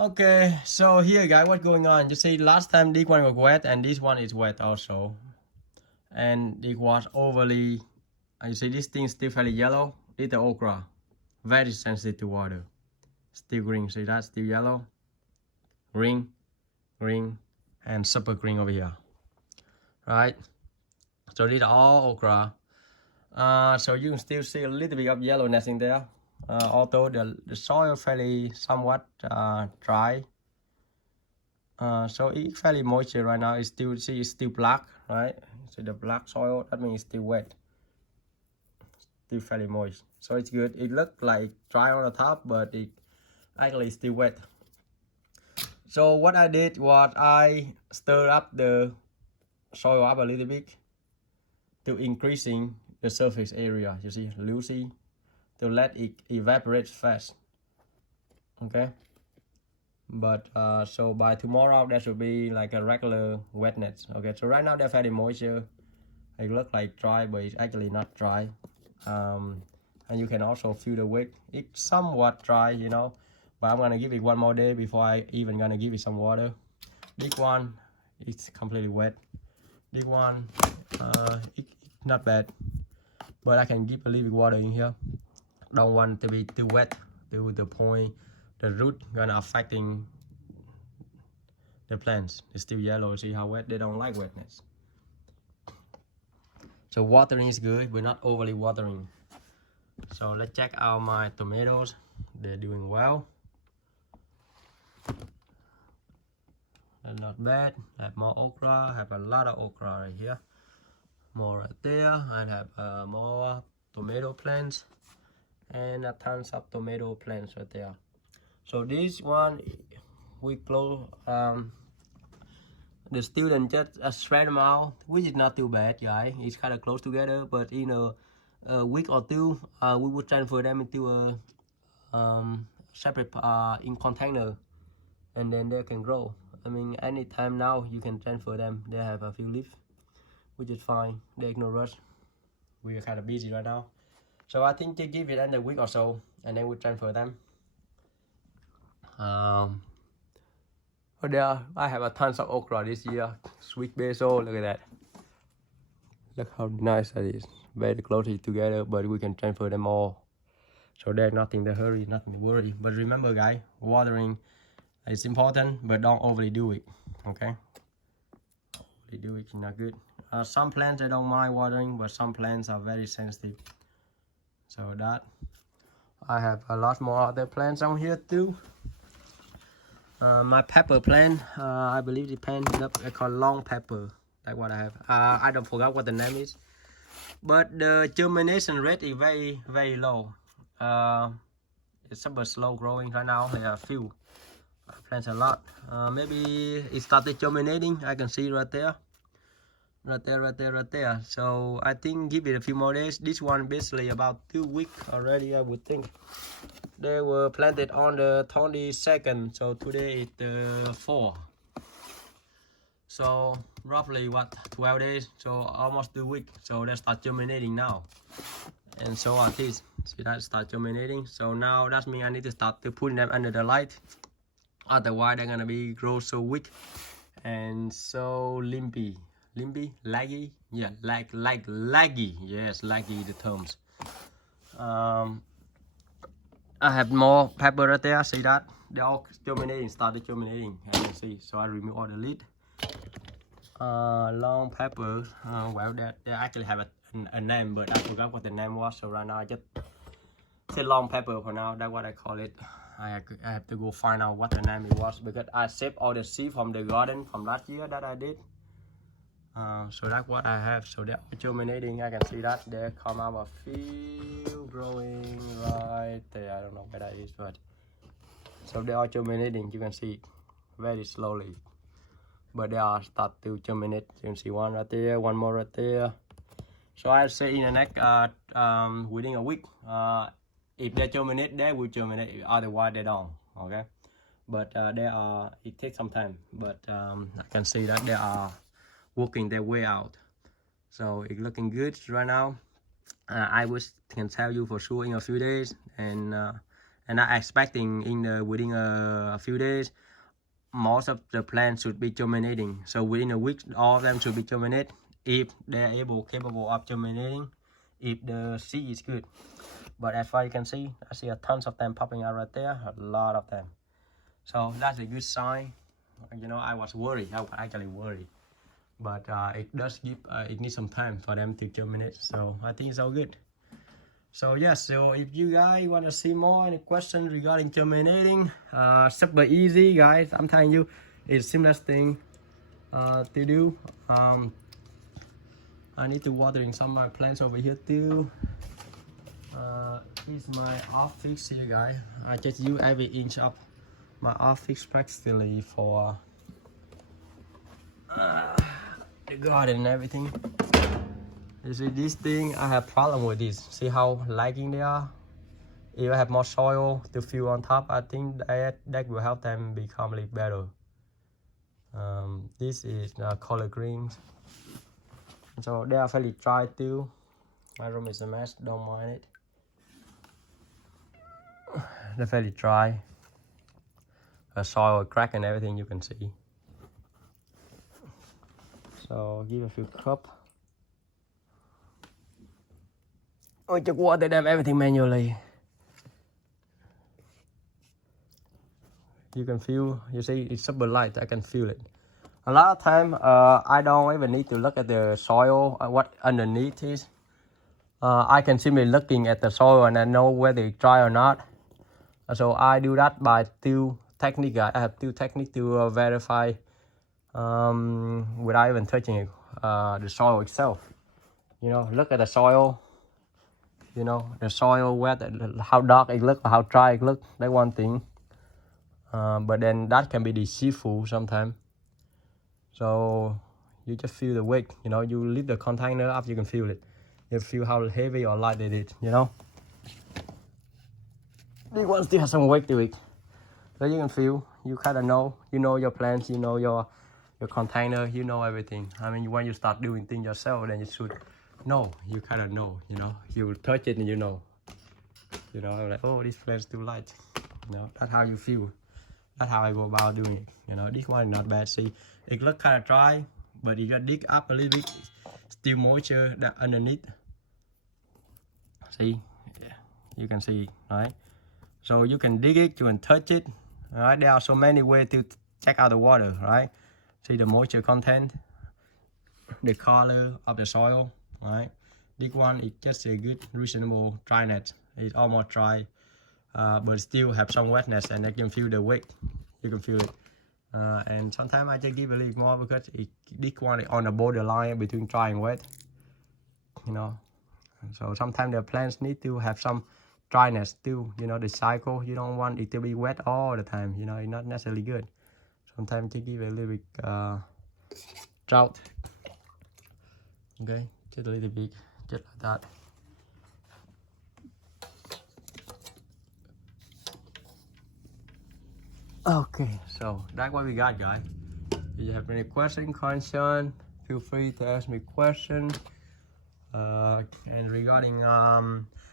Okay, so here guys, what's going on? You see, last time this one was wet and this one is wet also, and it was overly. You see, this thing is still fairly yellow. It's the okra, very sensitive to water. Still green. See that? Still yellow, green, green, and super green over here. Right. So these are all okra. So you can still see a little bit of yellowness in there. Although the soil fairly somewhat dry. So it's fairly moisture right now. It's still it's still black, right? So the black soil, that means it's still wet, still fairly moist. So it's good. It looked like dry on the top, but it actually still wet. So what I did was I stirred up the soil up a little bit to increasing the surface area. You see, Lucy, to let it evaporate fast. Okay. But so by tomorrow there should be like a regular wetness. Okay, so right now they're fairly moisture. It looks like dry, but it's actually not dry. And you can also feel the wick. It's somewhat dry, you know, but I'm gonna give it one more day before I even gonna give it some water. This one, it's completely wet. This one, it's not bad, but I can give a little bit water in here. Don't want to be too wet to the point the root gonna affecting the plants. It's still yellow. See how wet? They don't like wetness. So watering is good, but not overly watering. So let's check out my tomatoes. They're doing well. They're not bad. I have more okra. I have a lot of okra right here. More right there. I have more tomato plants and a tons of tomato plants right there. So this one we close. The student just spread them out, which is not too bad, guys. It's kind of close together, but in a week or two, we will transfer them into a separate in container, and then they can grow. I mean, anytime now you can transfer them. They have a few leaves, which is fine. There's no rush. We are kind of busy right now, so I think to give it another week or so, and then we transfer them. Oh, there I have a tons of okra this year. Sweet basil, look at that. Look how nice that is. Very closely together, but we can transfer them all. So there's nothing to hurry, nothing to worry. But remember, guys, watering is important, but don't overly do it. Okay? Overly do it is not good. Some plants I don't mind watering, but some plants are very sensitive. So that I have a lot more other plants on here too. My pepper plant, I believe the plant is called long pepper. That's what I have. I don't forget what the name is, but the germination rate is very low. It's super slow growing right now. There are a few plants a lot. Maybe it started germinating. I can see right there. Right there. So I think give it a few more days. This one basically about 2 weeks already, I would think. They were planted on the 22nd, so today is the 4th. So roughly what, 12 days, so almost 2 weeks. So they start germinating now, and so on this. See that start germinating. So now that means I need to start to put them under the light. Otherwise they're gonna be grow so weak and so laggy. Yeah, like laggy. Yes, laggy the terms. I have more pepper right there. See that? They're all germinating, started germinating. As you can see. So I remove all the lid. Long pepper. Well, they actually have a name, but I forgot what the name was. So right now I just say long pepper for now. That's what I call it. I have to go find out what the name it was, because I saved all the seed from the garden from last year that I did. So that's what I have. So they're germinating. I can see that there come out a few growing right there. I don't know where that is, but so they are germinating. You can see very slowly, but they are start to germinate. You can see one right there, one more right there. So I say in the next within a week, if they germinate, they will germinate. Otherwise, they don't. Okay, but they are. It takes some time, but I can see that they are working their way out. So it's looking good right now. I can tell you for sure in a few days, and and I'm expecting within a few days most of the plants should be germinating. So within a week all of them should be germinated if they're capable of germinating, if the seed is good. But as far as you can see, I see a tons of them popping out right there, a lot of them. So that's a good sign. You know, I was worried, I was actually worried, but it does give it needs some time for them to germinate, so I think it's all good. So yes, so if you guys want to see more any questions regarding germinating, super easy guys, I'm telling you, it's simplest thing to do. I need to watering some of my plants over here too. Is my office here guys. I just use every inch of my office practically for the garden and everything. You see this thing, I have problem with this. See how lagging they are? If I have more soil to fill on top, I think that will help them become a little better. This is color greens, so they are fairly dry too. My room is a mess, don't mind it. They're fairly dry. The soil crack and everything you can see. So give a few cup. I just water them everything manually. You can feel, you see it's super light, I can feel it. A lot of time I don't even need to look at the soil, what underneath is. I can simply looking at the soil and I know whether it's dry or not. So I do that by two techniques. I have two techniques to verify without even touching it, the soil itself. You know, look at the soil. You know, the soil wet, how dark it looks, how dry it looks. That's one thing. But then that can be deceitful sometimes. So you just feel the weight. You know, you lift the container up, you can feel it. You feel how heavy or light it is. You know. This one still has some weight to it. So you can feel. You kind of know. You know your plants. You know your container. You know everything. I mean, when you start doing things yourself, then you should. No, you kind of know, you know, you touch it and you know, I'm like, oh, this plant's too light, you know, that's how you feel, that's how I go about doing it, you know. This one is not bad. See, it looks kind of dry, but you got dig up a little bit, still moisture that underneath. See, yeah, you can see, right? So you can dig it, you can touch it, all right? There are so many ways to check out the water, right? See the moisture content, the color of the soil. Right, this one is just a good reasonable dryness. It's almost dry, but still have some wetness, and I can feel the weight. You can feel it, and sometimes I just give a little more because this one is on the borderline between dry and wet. You know, so sometimes the plants need to have some dryness too. You know, the cycle. You don't want it to be wet all the time. You know, it's not necessarily good. Sometimes you give a little bit drought. Okay. Just a little bit, just like that. Okay, so that's what we got, guys. If you have any question, concern, feel free to ask me questions. And regarding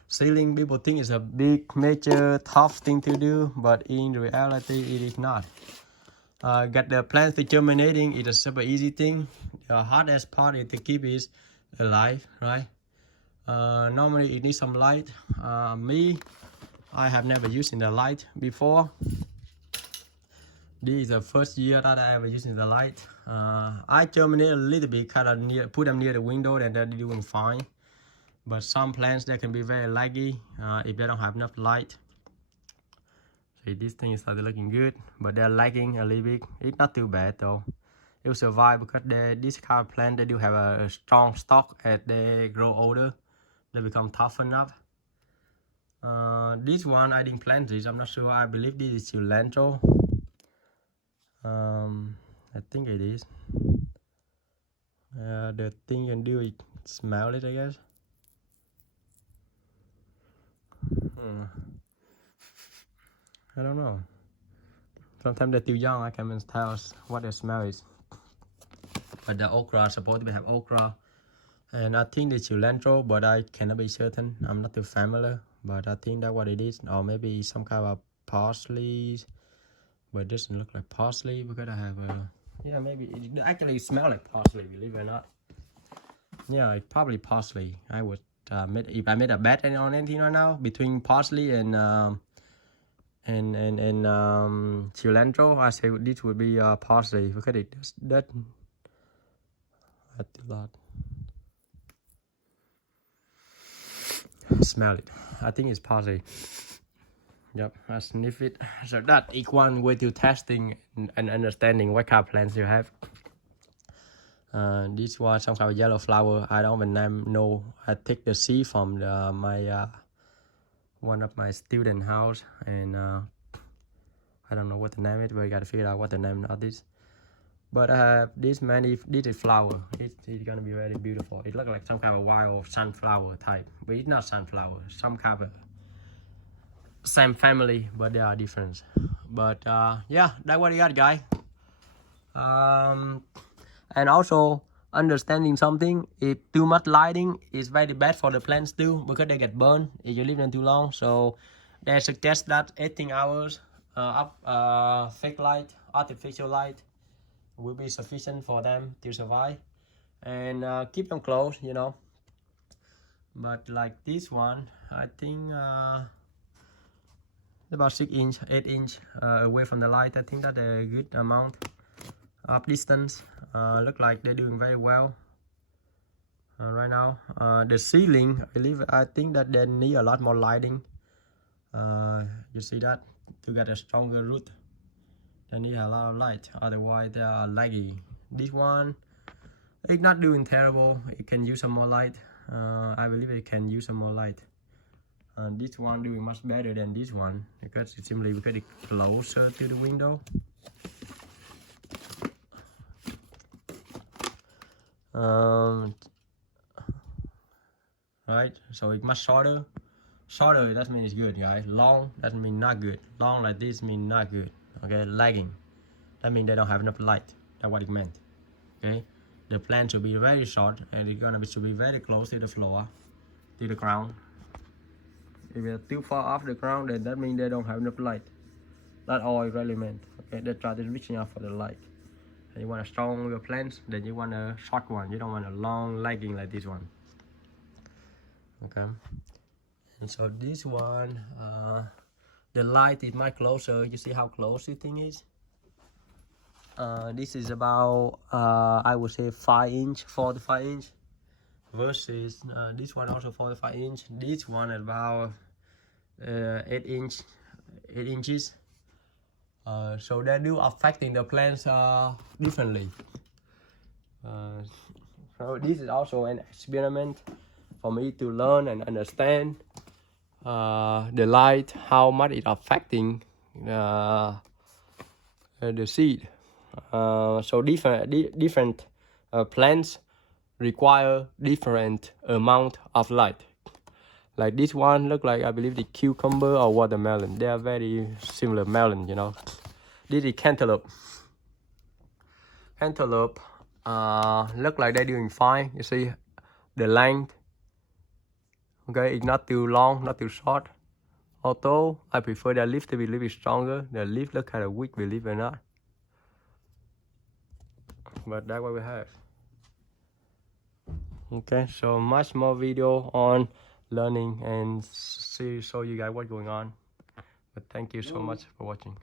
seedling, people think it's a big, major, tough thing to do, but in reality, it is not. Get the plants to germinating is a super easy thing. The hardest part is to keep it alive, right? Normally it needs some light. I have never used in the light before. This is the first year that I ever using the light. I germinate a little bit, kind of near, put them near the window, and they're doing fine. But some plants they can be very laggy if they don't have enough light. See, this thing is started looking good, but they're lagging a little bit. It's not too bad though. It will survive because this kind of plant they do have a strong stalk as they grow older. They become tough enough. This one I didn't plant this. I'm not sure. I believe this is cilantro. I think it is. The thing you can do is smell it, I guess. I don't know. Sometimes they're too young. I can't even tell what the smell is. But the okra is supposed to have okra And I think it's cilantro, but I cannot be certain. I'm not too familiar, but I think that's what it is. Or maybe some kind of parsley, but it doesn't look like parsley because I have a... Yeah, maybe it actually smells like parsley, believe it or not. Yeah, it's probably parsley. I would if I made a bet on anything right now between parsley and cilantro, I say this would be parsley because it does that. I do that. Smell it. I think it's parsley. Yep, I sniff it. So that is one way to testing and understanding what kind of plants you have. This was some kind of yellow flower. I don't even know. I take the seed from my one of my student house, and I don't know what the name is, but I gotta figure out what the name of this. But I have this is flower. It's gonna be very beautiful. It looks like some kind of wild sunflower type, but it's not sunflower. Some kind of same family, but they are different. But yeah, that's what I got, guys. And also understanding something, if too much lighting is very bad for the plants too, because they get burned if you leave them too long. So they suggest that 18 hours fake light, artificial light will be sufficient for them to survive, and keep them close, you know. But like this one, I think about 6 inch, 8 inch away from the light. I think that's a good amount of distance. Look like they're doing very well right now. The seedling, I think that they need a lot more lighting. You see that, to get a stronger root they need a lot of light, otherwise they are laggy. This one, it's not doing terrible. It can use some more light. I believe it can use some more light. This one doing much better than this one because it's simply because it's closer to the window. Right, so it's much shorter. Shorter, that means it's good, guys. Long, that means not good. Long like this means not good. Okay, lagging, that means they don't have enough light. That's what it meant. Okay, the plant should be very short, and it's gonna should be very close to the floor, to the ground. If it's too far off the ground, then that means they don't have enough light. That's all it really meant. Okay, they try to reaching out for the light. And you want a stronger plant, then you want a short one. You don't want a long lagging like this one. Okay, and so this one, the light is much closer. You see how close this thing is? This is about I would say 4 to 5 inch, versus this one also 4 to 5 inch. This one is about 8 inches. So they do affecting the plants differently. So this is also an experiment for me to learn and understand the light, how much it affecting the seed. So different plants require different amount of light. Like this one look like, I believe, the cucumber or watermelon. They are very similar melon, you know. This is cantaloupe. Cantaloupe look like they're doing fine. You see the length. Okay, it's not too long, not too short. Although I prefer their leaf to be a little bit stronger. The leaf look kind of weak, believe it or not. But that's what we have. Okay, so much more video on learning and show you guys what's going on. But thank you so much for watching.